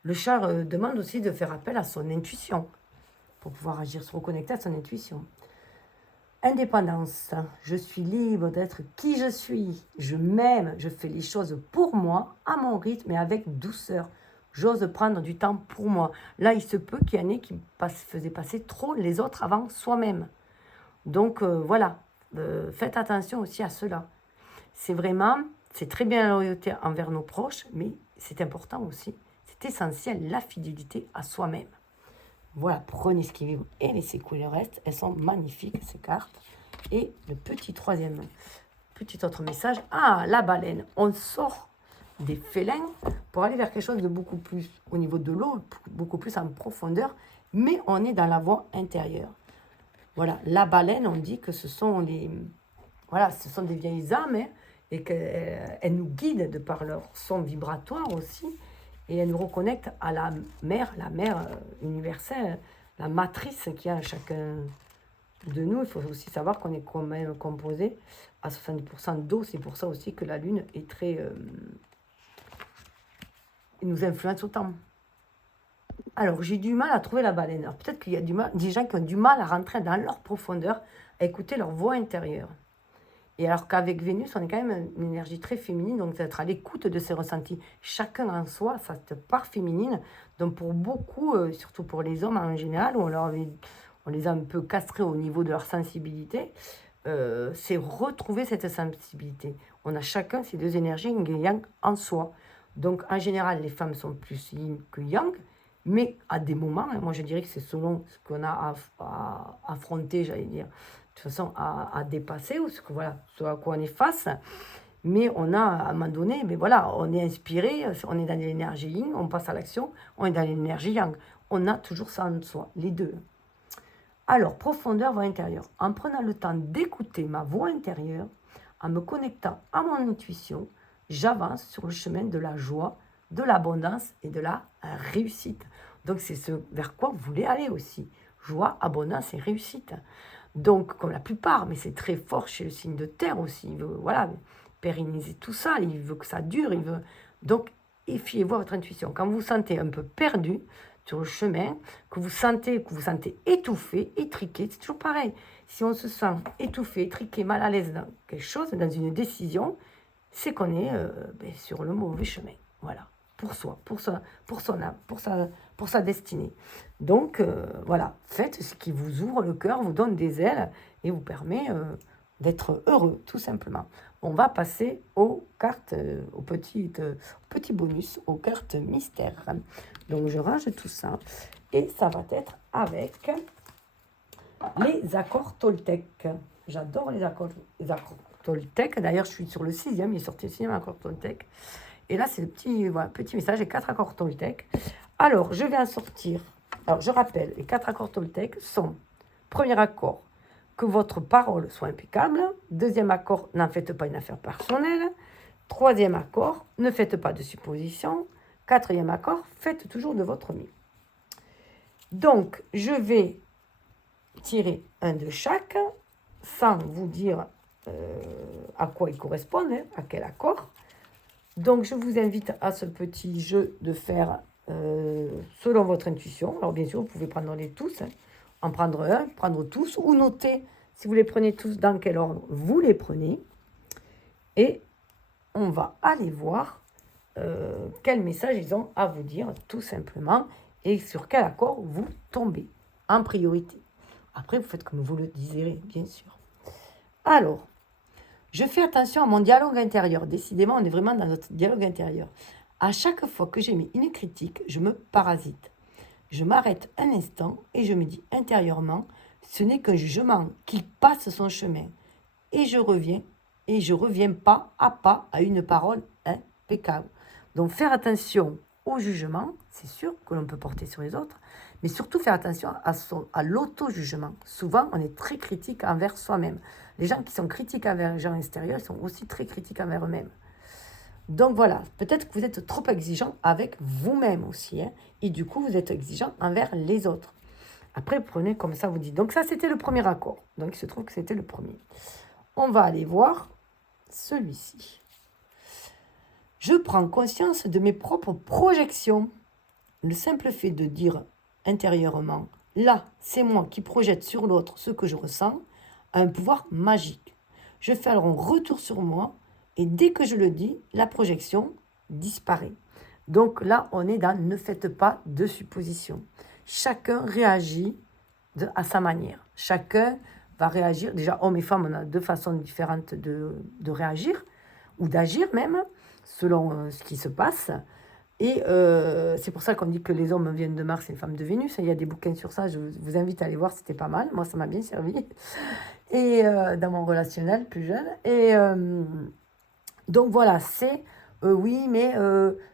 Le chat demande aussi de faire appel à son intuition pour pouvoir agir, se reconnecter à son intuition. Indépendance. Je suis libre d'être qui je suis. Je m'aime. Je fais les choses pour moi, à mon rythme et avec douceur. J'ose prendre du temps pour moi. Là, il se peut qu'il y en ait qui faisaient passer trop les autres avant soi-même. Donc, voilà. Faites attention aussi à cela. C'est très bien la loyauté envers nos proches, mais c'est important aussi. C'est essentiel, la fidélité à soi-même. Voilà, prenez ce qui vibre et laissez couler le reste. Elles sont magnifiques, ces cartes. Et le petit autre message. Ah, la baleine. On sort des félins pour aller vers quelque chose de beaucoup plus au niveau de l'eau, beaucoup plus en profondeur, mais on est dans la voie intérieure. Voilà, la baleine, on dit que ce sont des vieilles âmes, hein, et qu'elles nous guident de par leur son vibratoire aussi. Et elle nous reconnecte à la mère universelle, la matrice qu'il y a à chacun de nous. Il faut aussi savoir qu'on est quand même composé à 70% d'eau. C'est pour ça aussi que la Lune est très... nous influence autant. Alors, j'ai du mal à trouver la baleine. Alors, peut-être qu'il y a des gens qui ont du mal à rentrer dans leur profondeur, à écouter leur voix intérieure. Et alors qu'avec Vénus, on est quand même une énergie très féminine, donc d'être à l'écoute de ses ressentis. Chacun en soi, cette part féminine. Donc pour beaucoup, surtout pour les hommes en général, où on les a un peu castrés au niveau de leur sensibilité, c'est retrouver cette sensibilité. On a chacun ces deux énergies, yin et yang, en soi. Donc en général, les femmes sont plus yin que yang, mais à des moments, moi je dirais que c'est selon ce qu'on a à affronter, j'allais dire, de toute façon à dépasser, ou voilà, ce à quoi on est face. Mais on a, à un moment donné, mais voilà, on est inspiré, on est dans l'énergie yin, on passe à l'action, on est dans l'énergie yang. On a toujours ça en soi, les deux. Alors, profondeur, voix intérieure. En prenant le temps d'écouter ma voix intérieure, en me connectant à mon intuition, j'avance sur le chemin de la joie, de l'abondance et de la réussite. Donc, c'est ce vers quoi vous voulez aller aussi. Joie, abondance et réussite. Donc, comme la plupart, mais c'est très fort chez le signe de terre aussi. Il veut, voilà, pérenniser tout ça, il veut que ça dure, il veut... Donc, fiez-vous à votre intuition. Quand vous vous sentez un peu perdu sur le chemin, que vous sentez étouffé, étriqué, c'est toujours pareil. Si on se sent étouffé, étriqué, mal à l'aise dans quelque chose, dans une décision, c'est qu'on est sur le mauvais chemin. Voilà, pour soi, pour son âme, pour sa destinée. Donc, voilà, faites ce qui vous ouvre le cœur, vous donne des ailes et vous permet d'être heureux, tout simplement. On va passer aux cartes, aux petits bonus, aux cartes mystères. Donc, je range tout ça et ça va être avec les accords Toltec. J'adore les accords Toltec. D'ailleurs, je suis sur le 6e, il est sorti le 6e accord Toltec. Et là, c'est le petit message, les 4 accords Toltec. Alors, je vais en sortir. Alors, je rappelle, les 4 accords Toltec sont, premier accord, que votre parole soit impeccable. Deuxième accord, n'en faites pas une affaire personnelle. Troisième accord, ne faites pas de suppositions. Quatrième accord, faites toujours de votre mieux. Donc, je vais tirer un de chaque, sans vous dire à quoi il correspond, à quel accord. Donc, je vous invite à ce petit jeu de faire selon votre intuition. Alors, bien sûr, vous pouvez prendre les tous, en prendre un, prendre tous, ou noter, si vous les prenez tous, dans quel ordre vous les prenez. Et on va aller voir quel message ils ont à vous dire, tout simplement, et sur quel accord vous tombez, en priorité. Après, vous faites comme vous le désirez, bien sûr. Alors, je fais attention à mon dialogue intérieur. Décidément, on est vraiment dans notre dialogue intérieur. À chaque fois que j'émets une critique, je me parasite. Je m'arrête un instant et je me dis intérieurement, ce n'est qu'un jugement, qu'il passe son chemin. Et je reviens pas à une parole impeccable. Donc faire attention au jugement, c'est sûr que l'on peut porter sur les autres, mais surtout faire attention à l'auto-jugement. Souvent, on est très critique envers soi-même. Les gens qui sont critiques envers les gens extérieurs, ils sont aussi très critiques envers eux-mêmes. Donc voilà, peut-être que vous êtes trop exigeant avec vous-même aussi, et du coup, vous êtes exigeant envers les autres. Après, prenez comme ça, vous dites. Donc ça, c'était le premier accord. Donc il se trouve que c'était le premier. On va aller voir celui-ci. Je prends conscience de mes propres projections. Le simple fait de dire intérieurement, là, c'est moi qui projette sur l'autre ce que je ressens, a un pouvoir magique. Je fais alors un retour sur moi et dès que je le dis, la projection disparaît. Donc là, on est dans ne faites pas de suppositions. Chacun réagit à sa manière. Chacun va réagir. Déjà, hommes et femmes, on a deux façons différentes de réagir ou d'agir même, selon ce qui se passe. Et c'est pour ça qu'on dit que les hommes viennent de Mars et les femmes de Vénus. Il y a des bouquins sur ça, je vous invite à aller voir, c'était pas mal. Moi, ça m'a bien servi. Et dans mon relationnel plus jeune. Et donc voilà, c'est oui, mais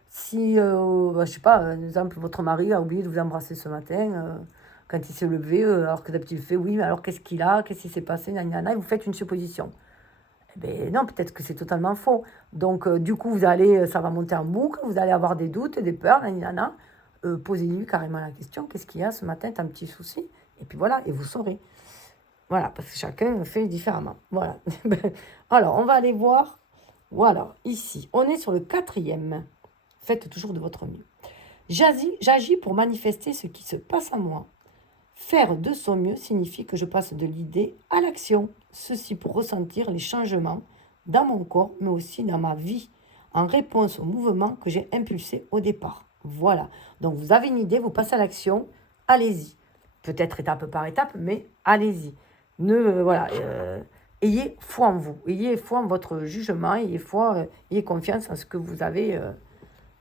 si, je sais pas, par exemple, votre mari a oublié de vous embrasser ce matin, quand il s'est levé, alors que d'habitude il fait oui, mais alors qu'est-ce qu'il a, qu'est-ce qui s'est passé, et vous faites une supposition. Eh bien non, peut-être que c'est totalement faux. Donc du coup, ça va monter en boucle, vous allez avoir des doutes, des peurs, posez-lui carrément la question, qu'est-ce qu'il y a ce matin, t'as un petit souci? Et puis voilà, et vous saurez. Voilà, parce que chacun fait différemment. Voilà. Alors, on va aller voir. Voilà, ici, on est sur le 4e. Faites toujours de votre mieux. J'agis pour manifester ce qui se passe en moi. Faire de son mieux signifie que je passe de l'idée à l'action. Ceci pour ressentir les changements dans mon corps, mais aussi dans ma vie, en réponse au mouvement que j'ai impulsé au départ. Voilà. Donc vous avez une idée, vous passez à l'action, allez-y. Peut-être étape par étape, mais allez-y. Ayez foi en vous, ayez foi en votre jugement, ayez confiance en ce que vous avez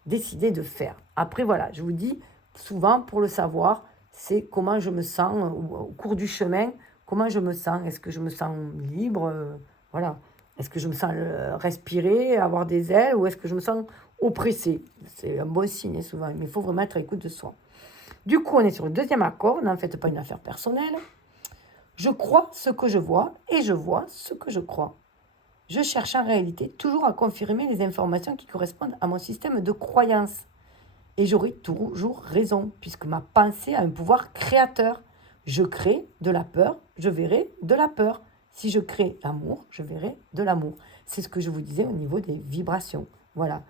décidé de faire. Après, voilà, je vous dis, souvent, pour le savoir, c'est comment je me sens au cours du chemin, comment je me sens. Est-ce que je me sens libre voilà. Est-ce que je me sens respirer, avoir des ailes, ou est-ce que je me sens oppressée? C'est un bon signe, souvent, mais il faut vraiment être à l'écoute de soi. Du coup, on est sur le deuxième accord, n'en faites pas une affaire personnelle. Je crois ce que je vois et je vois ce que je crois. Je cherche en réalité toujours à confirmer les informations qui correspondent à mon système de croyance. Et j'aurai toujours raison, puisque ma pensée a un pouvoir créateur. Je crée de la peur, je verrai de la peur. Si je crée l'amour, je verrai de l'amour. C'est ce que je vous disais au niveau des vibrations. Voilà.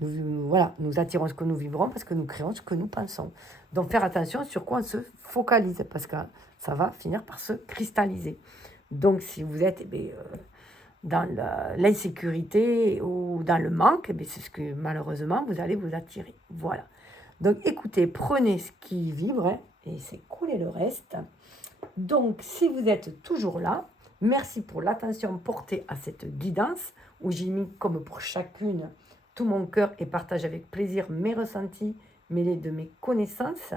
Nous attirons ce que nous vibrons parce que nous créons ce que nous pensons. Donc faire attention sur quoi on se focalise, parce que ça va finir par se cristalliser. Donc si vous êtes dans l'insécurité ou dans le manque, c'est ce que malheureusement vous allez vous attirer. Voilà. Donc écoutez, prenez ce qui vibre et c'est couler le reste. Donc si vous êtes toujours là, merci pour l'attention portée à cette guidance où j'ai mis comme pour chacune tout mon cœur et partage avec plaisir mes ressentis mêlés de mes connaissances.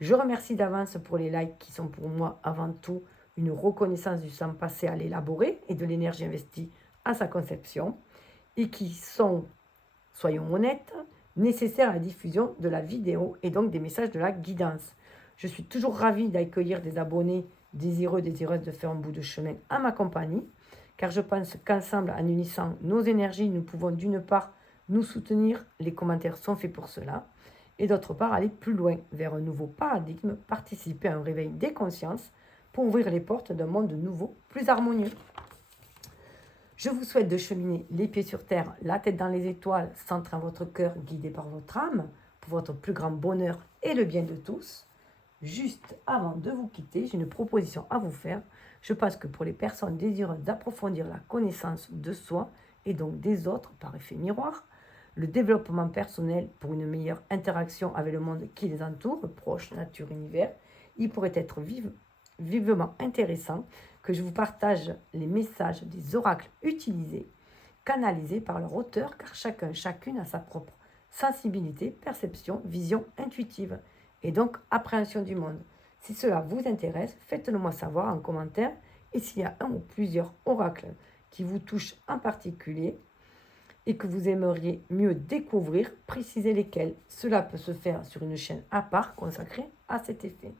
Je remercie d'avance pour les likes qui sont pour moi avant tout une reconnaissance du sang passé à l'élaborer et de l'énergie investie à sa conception et qui sont, soyons honnêtes, nécessaires à la diffusion de la vidéo et donc des messages de la guidance. Je suis toujours ravie d'accueillir des abonnés désireuses de faire un bout de chemin à ma compagnie, car je pense qu'ensemble, en unissant nos énergies, nous pouvons d'une part nous soutenir, les commentaires sont faits pour cela, et d'autre part aller plus loin, vers un nouveau paradigme, participer à un réveil des consciences, pour ouvrir les portes d'un monde nouveau, plus harmonieux. Je vous souhaite de cheminer les pieds sur terre, la tête dans les étoiles, centrant votre cœur, guidé par votre âme, pour votre plus grand bonheur et le bien de tous. Juste avant de vous quitter, j'ai une proposition à vous faire. Je pense que pour les personnes désireuses d'approfondir la connaissance de soi et donc des autres par effet miroir, le développement personnel pour une meilleure interaction avec le monde qui les entoure, proche, nature, univers, il pourrait être vivement intéressant que je vous partage les messages des oracles utilisés, canalisés par leur auteur, car chacune a sa propre sensibilité, perception, vision intuitive et donc appréhension du monde. Si cela vous intéresse, faites-le moi savoir en commentaire, et s'il y a un ou plusieurs oracles qui vous touchent en particulier et que vous aimeriez mieux découvrir, précisez lesquels. Cela peut se faire sur une chaîne à part consacrée à cet effet.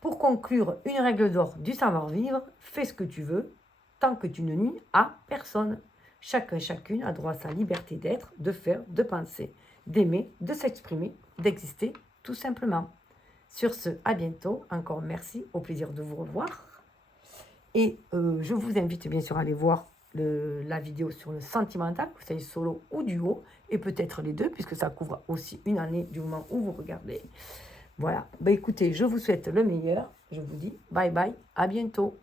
Pour conclure, une règle d'or du savoir-vivre, fais ce que tu veux, tant que tu ne nuis à personne. Chacune a droit à sa liberté d'être, de faire, de penser, d'aimer, de s'exprimer, d'exister, tout simplement. Sur ce, à bientôt. Encore merci, au plaisir de vous revoir. Et je vous invite bien sûr à aller voir la vidéo sur le sentimental, que vous soyez solo ou duo, et peut-être les deux, puisque ça couvre aussi une année du moment où vous regardez. Voilà, écoutez, je vous souhaite le meilleur. Je vous dis bye bye, à bientôt.